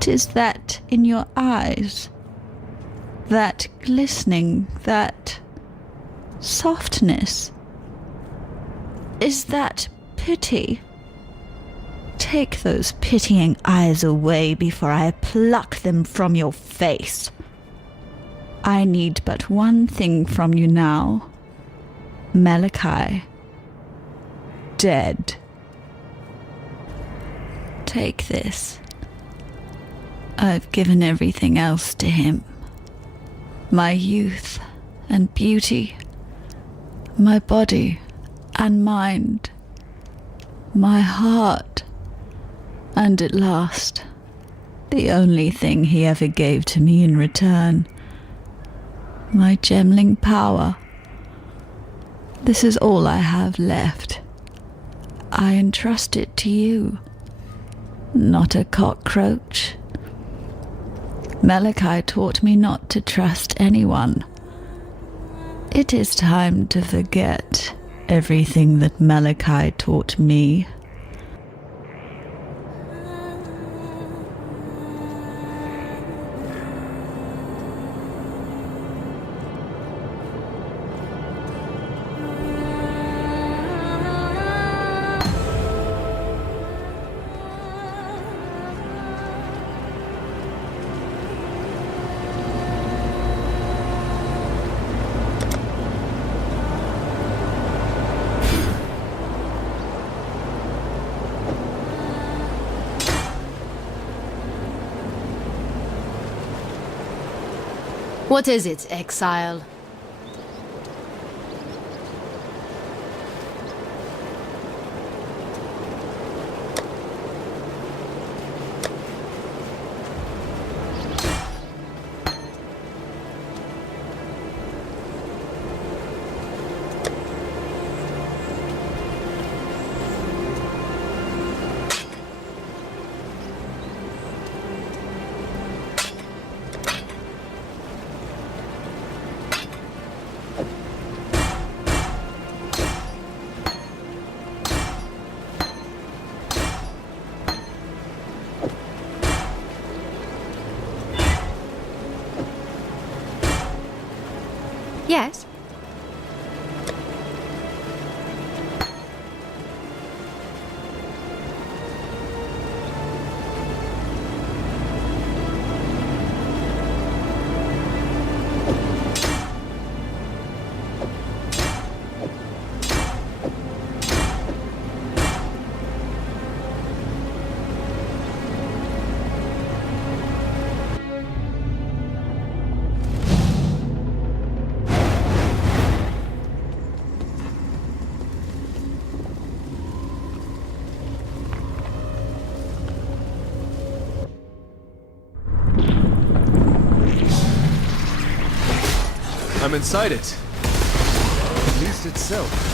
What is that in your eyes? That glistening, that softness? Is that pity? Take those pitying eyes away before I pluck them from your face. I need but one thing from you now. Malachai. Dead. Take this. I've given everything else to him. My youth and beauty, my body and mind, my heart, and at last, the only thing he ever gave to me in return, my gemling power. This is all I have left. I entrust it to you, not a cockroach. Malachai taught me not to trust anyone. It is time to forget everything that Malachai taught me. What is it, Exile? Yes? I'm inside it. At least itself.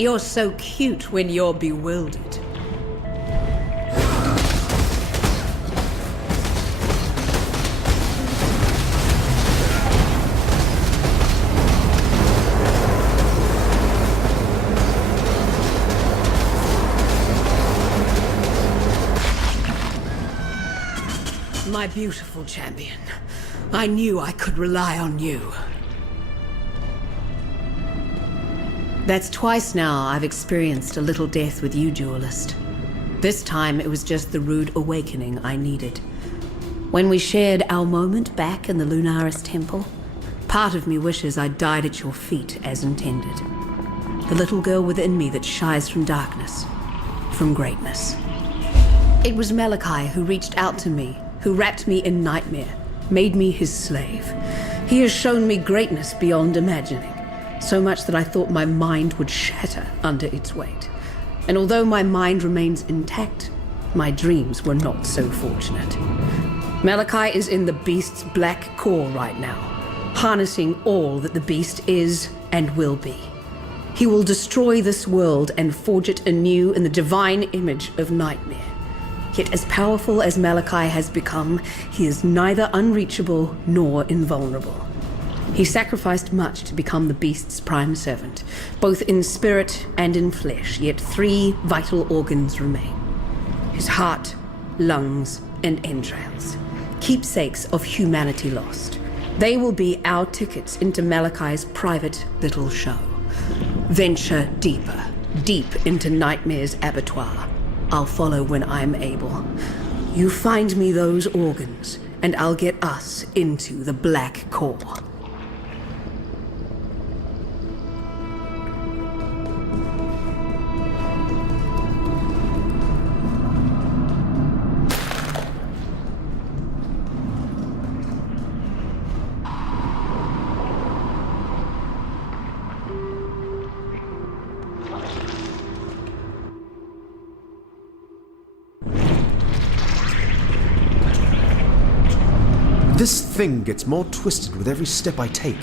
You're so cute when you're bewildered. My beautiful champion. I knew I could rely on you. That's twice now I've experienced a little death with you, duelist. This time it was just the rude awakening I needed. When we shared our moment back in the Lunaris Temple, part of me wishes I'd died at your feet as intended. The little girl within me that shies from darkness, from greatness. It was Malachai who reached out to me, who wrapped me in nightmare, made me his slave. He has shown me greatness beyond imagining, so much that I thought my mind would shatter under its weight. And although my mind remains intact, my dreams were not so fortunate. Malachai is in the beast's black core right now, harnessing all that the beast is and will be. He will destroy this world and forge it anew in the divine image of nightmare. Yet as powerful as Malachai has become, he is neither unreachable nor invulnerable. He sacrificed much to become the beast's prime servant, both in spirit and in flesh, yet 3 vital organs remain. His heart, lungs, and entrails, keepsakes of humanity lost. They will be our tickets into Malachai's private little show. Venture deeper, deep into Nightmare's abattoir. I'll follow when I'm able. You find me those organs, and I'll get us into the black core. This thing gets more twisted with every step I take.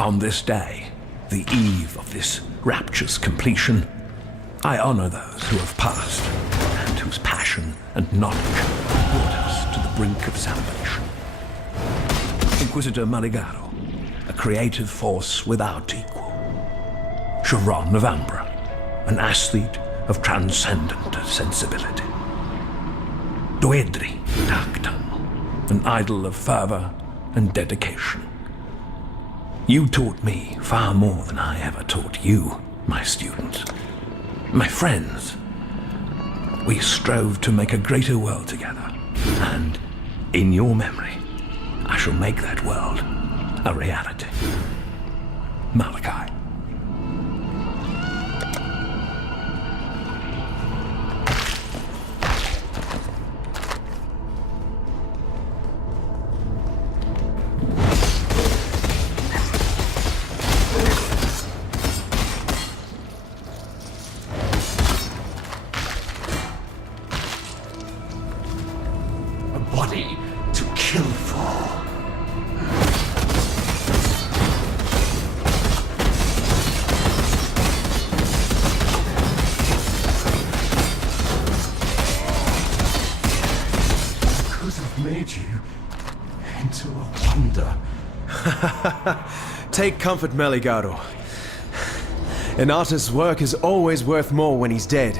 On this day, the eve of this rapture's completion, I honor those who have passed and whose passion and knowledge brought us to the brink of salvation. Inquisitor Maligaro, a creative force without equal. Chiron of Ambra, an aesthete of transcendent sensibility. Doedri Tactum, an idol of fervor and dedication. You taught me far more than I ever taught you, my students. My friends. We strove to make a greater world together, and in your memory, I shall make that world a reality. Malachai. To kill for. Take comfort, Meligaro. An artist's work is always worth more when he's dead.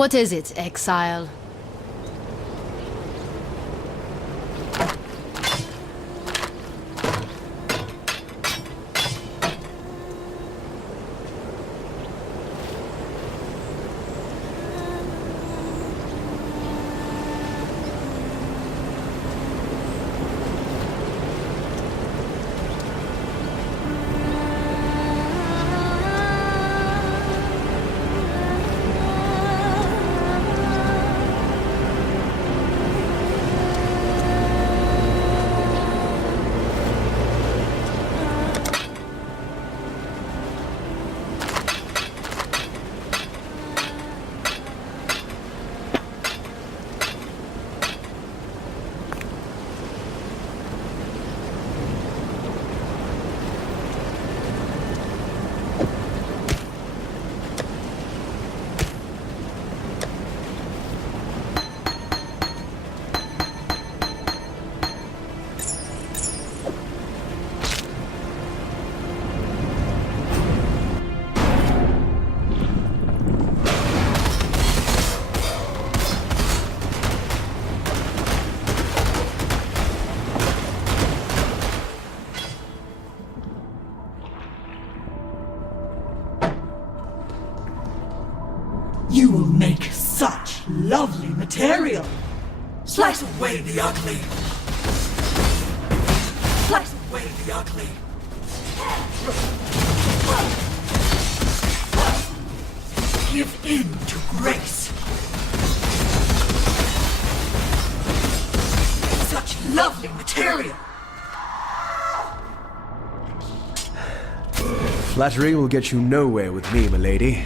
What is it, Exile? You will make such lovely material. Slice away the ugly. Slice away the ugly. Give in to grace. Such lovely material. Flattery will get you nowhere with me, milady.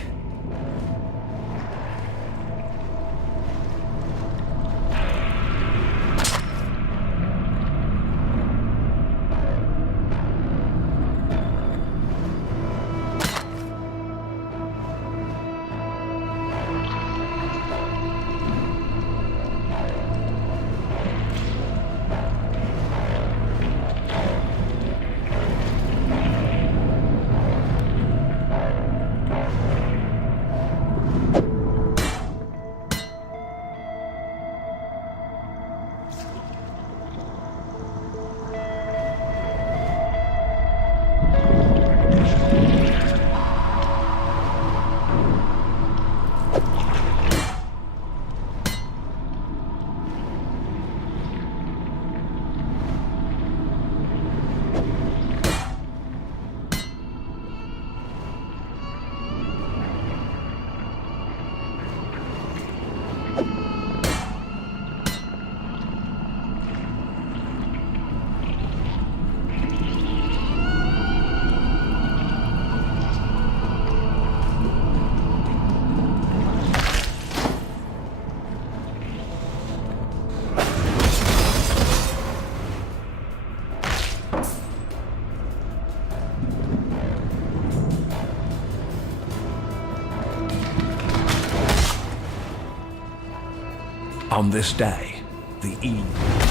On this day, the eve.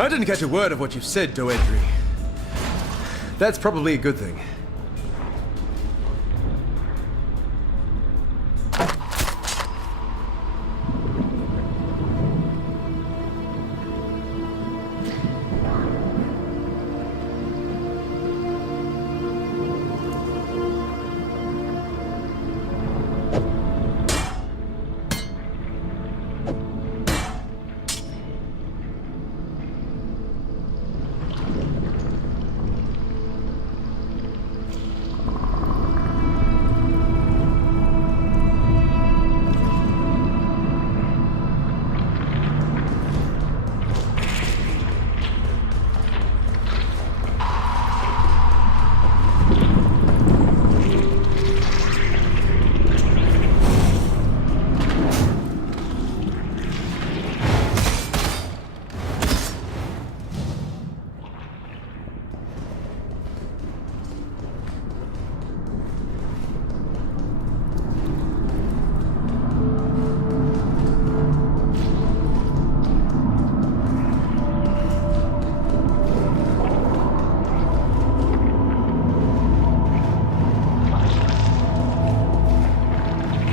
I didn't catch a word of what you said, Doedri. That's probably a good thing.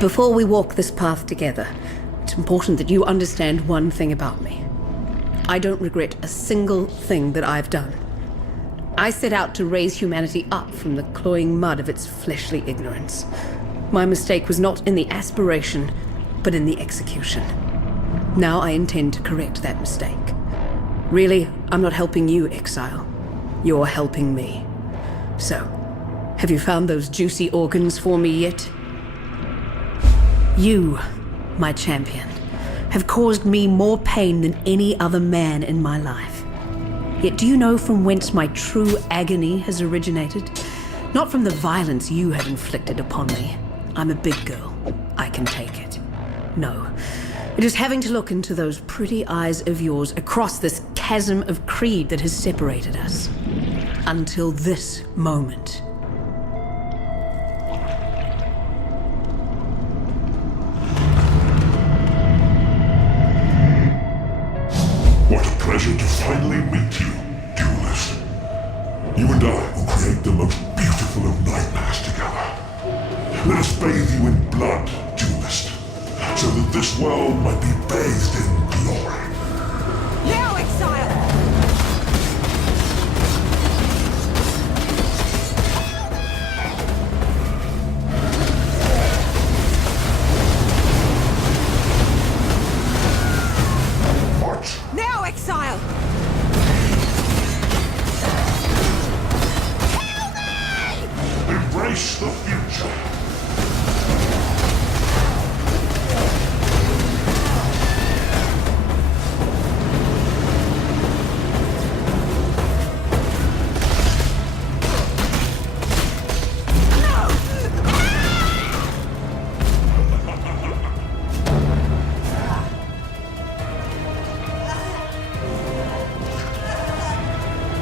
Before we walk this path together, it's important that you understand one thing about me. I don't regret a single thing that I've done. I set out to raise humanity up from the cloying mud of its fleshly ignorance. My mistake was not in the aspiration, but in the execution. Now I intend to correct that mistake. Really, I'm not helping you, Exile. You're helping me. So, have you found those juicy organs for me yet? You, my champion, have caused me more pain than any other man in my life. Yet do you know from whence my true agony has originated? Not from the violence you have inflicted upon me. I'm a big girl. I can take it. No. It is having to look into those pretty eyes of yours across this chasm of creed that has separated us. Until this moment. Let us bathe you in blood, duelist, so that this world might be bathed in glory. Now, Exile! March! Now, Exile! Embrace the future.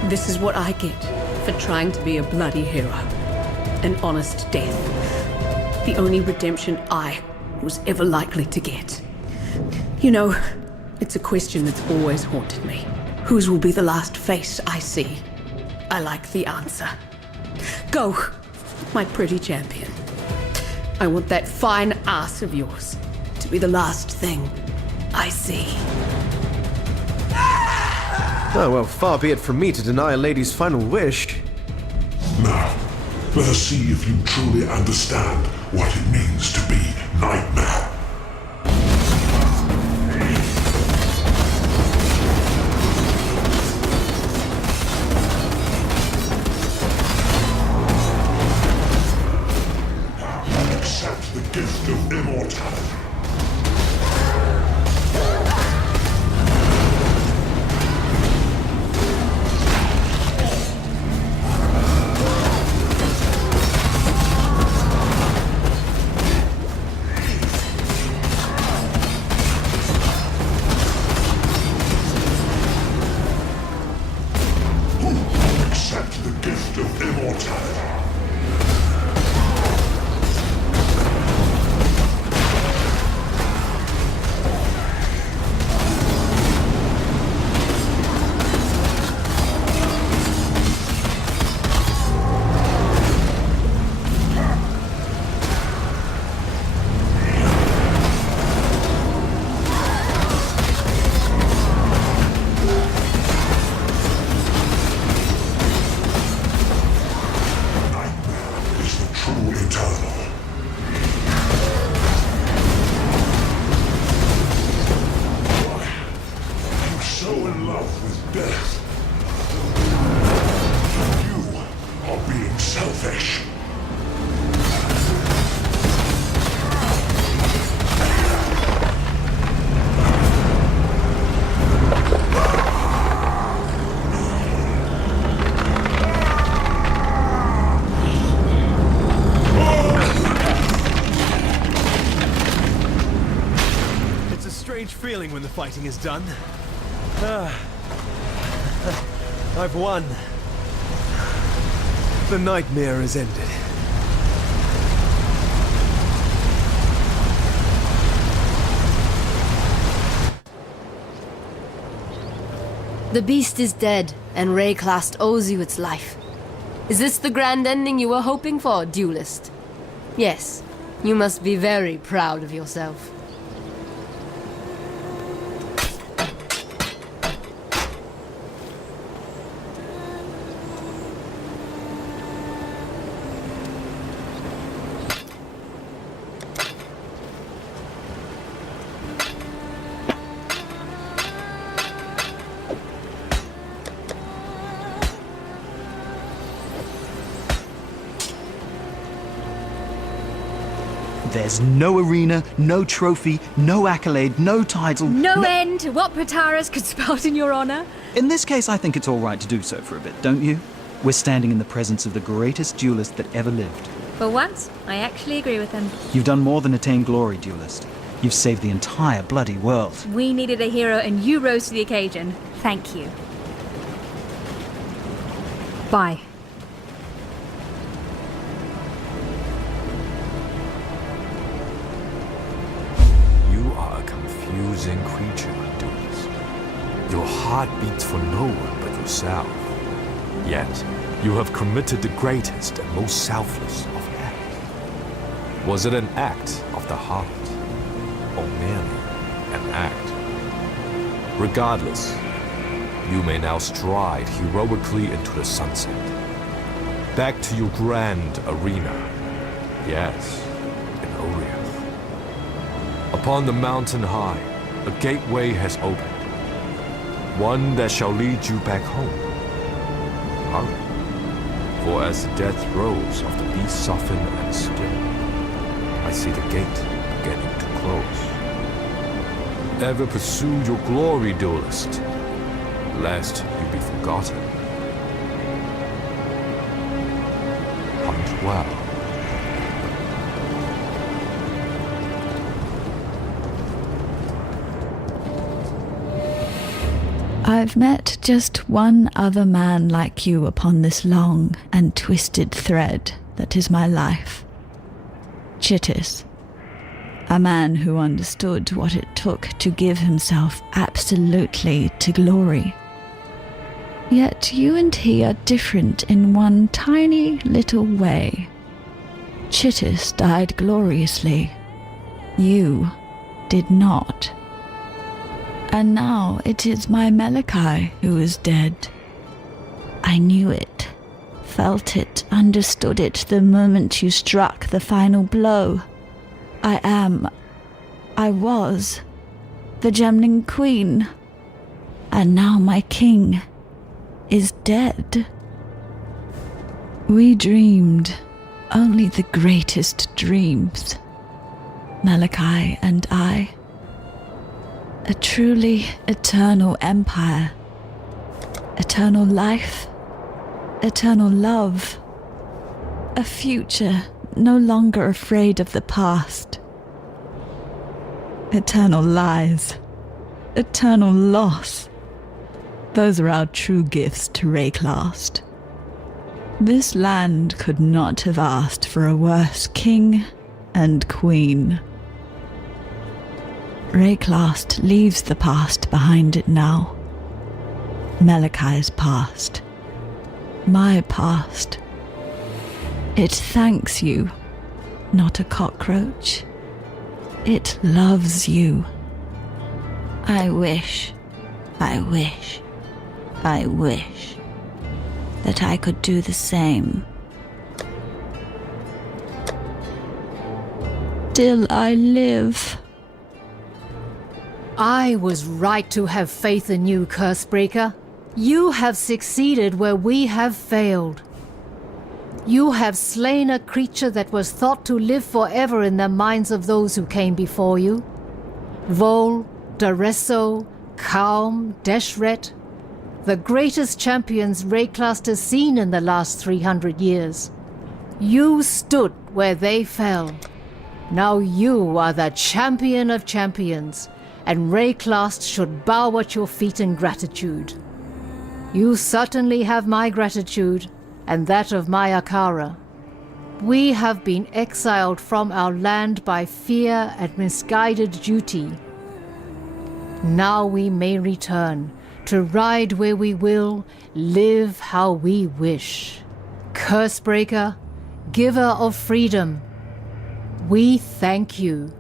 This is what I get for trying to be a bloody hero. An honest death. The only redemption I was ever likely to get. You know, it's a question that's always haunted me. Whose will be the last face I see? I like the answer. Go, my pretty champion. I want that fine ass of yours to be the last thing I see. Oh, well, far be it from me to deny a lady's final wish. Now, let us see if you truly understand what it means to be Nightmare. Accept the gift of immortality. Accept the gift of immortality. Feeling when the fighting is done. I've won. The nightmare is ended. The beast is dead, and Rayclast owes you its life. Is this the grand ending you were hoping for, duelist? Yes, you must be very proud of yourself. There's no arena, no trophy, no accolade, no title. No end to what Prataras could spout in your honor. In this case, I think it's all right to do so for a bit, don't you? We're standing in the presence of the greatest duelist that ever lived. For once, I actually agree with him. You've done more than attain glory, duelist. You've saved the entire bloody world. We needed a hero and you rose to the occasion. Thank you. Bye. Confusing creature, duelist. Your heart beats for no one but yourself. Yet, you have committed the greatest and most selfless of acts. Was it an act of the heart, or merely an act? Regardless, you may now stride heroically into the sunset. Back to your grand arena. Yes, in Oriath. Upon the mountain high, a gateway has opened. One that shall lead you back home. Hurry. For as the death throes of the beast soften and still, I see the gate beginning to close. Ever pursue your glory, duelist, lest you be forgotten. Hunt well. I've met just one other man like you upon this long and twisted thread that is my life. Chittis. A man who understood what it took to give himself absolutely to glory. Yet you and he are different in one tiny little way. Chittis died gloriously. You did not. And now it is my Malachai who is dead. I knew it, felt it, understood it the moment you struck the final blow. I was the Gemling Queen, and now my king is dead. We dreamed only the greatest dreams, Malachai and I. A truly eternal empire, eternal life, eternal love, a future no longer afraid of the past. Eternal lies, eternal loss. Those are our true gifts to Rayclast. This land could not have asked for a worse king and queen. Rayclast leaves the past behind it now. Malachai's past. My past. It thanks you, not a cockroach. It loves you. I wish that I could do the same. Still I live. I was right to have faith in you, Cursebreaker. You have succeeded where we have failed. You have slain a creature that was thought to live forever in the minds of those who came before you. Vol, Daresso, Kaum, Deshret, the greatest champions Rayclast has seen in the last 300 years. You stood where they fell. Now you are the champion of champions, and Rayclast should bow at your feet in gratitude. You certainly have my gratitude, and that of my Akara. We have been exiled from our land by fear and misguided duty. Now we may return, to ride where we will, live how we wish. Cursebreaker, giver of freedom, we thank you.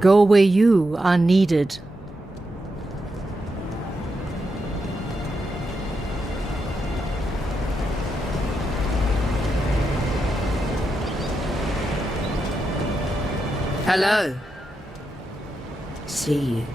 Go where you are needed. Hello. See you.